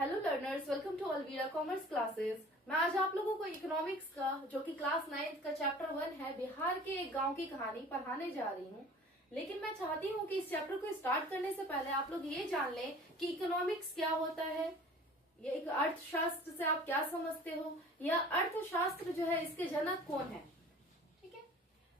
Hello learners, welcome to Alvira commerce classes. मैं आज आप लोगों को इकोनॉमिक्स का जो कि क्लास 9th का चैप्टर 1 है, बिहार के एक गांव की कहानी पढ़ाने जा रही हूँ। लेकिन मैं चाहती हूँ कि इस चैप्टर को स्टार्ट करने से पहले आप लोग ये जान लें कि इकोनॉमिक्स क्या होता है, ये एक अर्थशास्त्र से आप क्या समझते हो, या अर्थशास्त्र जो है इसके जनक कौन है। ठीक है,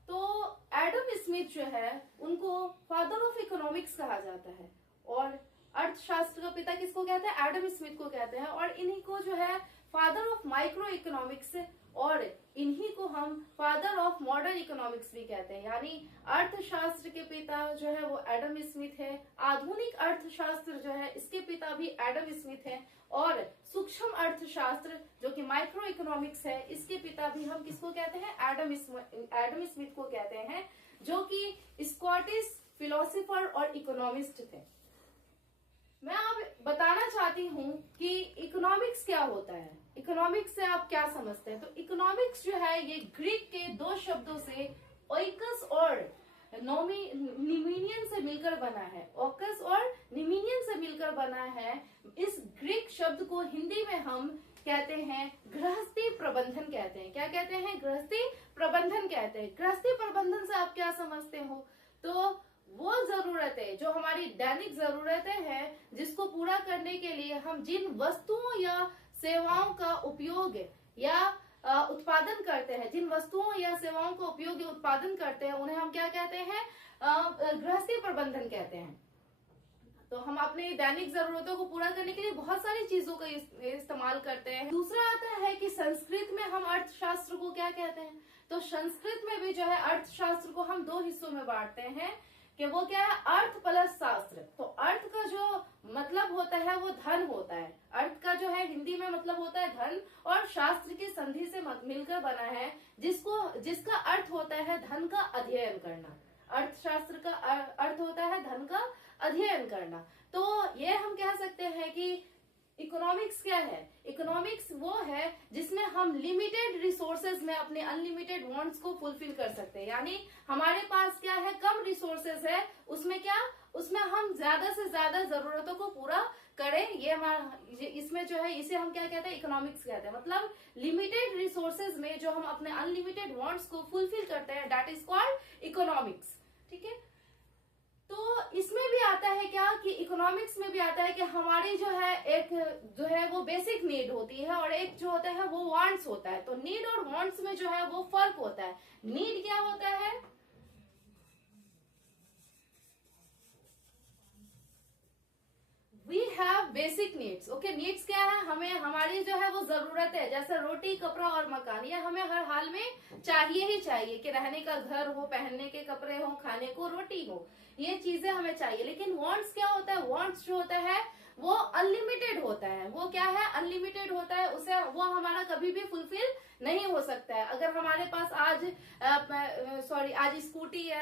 तो एडम स्मिथ जो है उनको फादर ऑफ इकोनॉमिक्स कहा जाता है, और अर्थशास्त्र का पिता किसको कहते हैं? एडम स्मिथ को कहते हैं। और इन्हीं को जो है फादर ऑफ माइक्रो इकोनॉमिक्स, और इन्हीं को हम फादर ऑफ मॉडर्न इकोनॉमिक्स भी कहते हैं। यानी अर्थशास्त्र के पिता जो है वो एडम स्मिथ है, आधुनिक अर्थशास्त्र जो है इसके पिता भी एडम स्मिथ है, और सूक्ष्म अर्थशास्त्र जो कि माइक्रो इकोनॉमिक्स है इसके पिता भी हम किसको कहते हैं? एडम स्मिथ को कहते हैं, जो कि स्कॉटिश फिलोसोफर और इकोनॉमिस्ट थे। मैं अब बताना चाहती हूँ कि इकोनॉमिक्स क्या होता है, इकोनॉमिक्स से आप क्या समझते हैं। तो इकोनॉमिक्स जो है ये ग्रीक के दो शब्दों से ओइकस और निमीनियन से मिलकर बना है। ओकस और निमीनियन से मिलकर बना है। इस ग्रीक शब्द को हिंदी में हम कहते हैं गृहस्थी प्रबंधन कहते हैं। क्या कहते हैं? गृहस्थी प्रबंधन कहते हैं। गृहस्थी प्रबंधन से आप क्या समझते हो? तो वो जरूरतें जो हमारी दैनिक जरूरतें हैं, जिसको पूरा करने के लिए हम जिन वस्तुओं या सेवाओं का उपयोग या उत्पादन करते हैं, जिन वस्तुओं या सेवाओं का उपयोग या उत्पादन करते हैं, उन्हें हम क्या कहते हैं? गृहस्थी प्रबंधन कहते हैं। तो हम अपनी दैनिक जरूरतों को पूरा करने के लिए बहुत सारी चीजों का इस्तेमाल करते हैं। दूसरा आता है कि संस्कृत में हम अर्थशास्त्र को क्या कहते हैं। तो संस्कृत में भी जो है अर्थशास्त्र को हम दो हिस्सों में बांटते हैं कि वो क्या है? अर्थ प्लस शास्त्र। तो अर्थ का जो मतलब होता है वो धन होता है। अर्थ का जो है हिंदी में मतलब होता है धन, और शास्त्र की संधि से मिलकर बना है, जिसका अर्थ होता है धन का अध्ययन करना। अर्थशास्त्र का अर्थ होता है धन का अध्ययन करना। तो ये हम कह सकते हैं कि इकोनॉमिक्स क्या है? इकोनॉमिक्स वो है जिसमें हम लिमिटेड रिसोर्सेज में अपने अनलिमिटेड वांट्स को फुलफिल कर सकते हैं। यानी हमारे पास क्या है? कम रिसोर्सेज है, उसमें हम ज्यादा से ज्यादा जरूरतों को पूरा करें। इसमें जो है इसे हम क्या कहते हैं? इकोनॉमिक्स कहते हैं। मतलब लिमिटेड रिसोर्सेज में जो हम अपने अनलिमिटेड वांट्स को फुलफिल करते हैं, दैट इज कॉल्ड इकोनॉमिक्स। ठीक है, तो इसमें भी आता है क्या कि इकोनॉमिक्स में भी आता है कि हमारी जो है एक जो है वो बेसिक नीड होती है, और एक जो होता है वो वांट्स होता है। तो नीड और वांट्स में जो है वो फर्क होता है। नीड क्या होता है? We have basic needs. Okay, needs क्या है? हमें हमारी जो है वो जरूरत है, जैसे रोटी, कपड़ा और मकान, ये हमें हर हाल में चाहिए ही चाहिए कि रहने का घर हो, पहनने के कपड़े हो, खाने को रोटी हो, ये चीजें हमें चाहिए। लेकिन वांट्स क्या होता है? वांट्स जो होता है वो अनलिमिटेड होता है। वो क्या है? अनलिमिटेड होता है। उसे वो हमारा कभी भी फुलफिल नहीं हो सकता है। अगर हमारे पास आज स्कूटी है,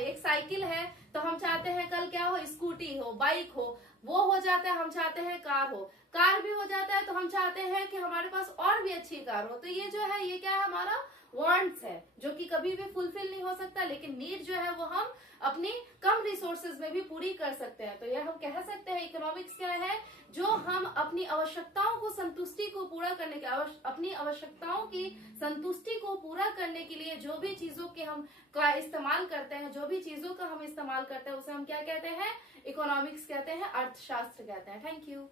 एक साइकिल है, तो हम चाहते हैं कल क्या हो? स्कूटी हो, बाइक हो। वो हो जाता है, हम चाहते हैं कार हो। कार भी हो जाता है तो हम चाहते हैं कि हमारे पास और भी अच्छी कार हो। तो ये जो है ये क्या है? हमारा वांट्स है, जो कि कभी भी फुलफिल नहीं हो सकता। लेकिन नीड जो है वो हम अपनी कम रिसोर्सेज में भी पूरी कर सकते हैं। तो ये हम कह सकते हैं इकोनॉमिक्स क्या है? जो हम अपनी आवश्यकताओं को संतुष्टि को पूरा करने के अपनी आवश्यकताओं की संतुष्टि को पूरा करने के लिए जो भी चीजों के हम का इस्तेमाल करते हैं, जो भी चीजों का हम इस्तेमाल करते हैं, उसे हम क्या कहते हैं? इकोनॉमिक्स कहते हैं, अर्थशास्त्र कहते हैं। Thank you.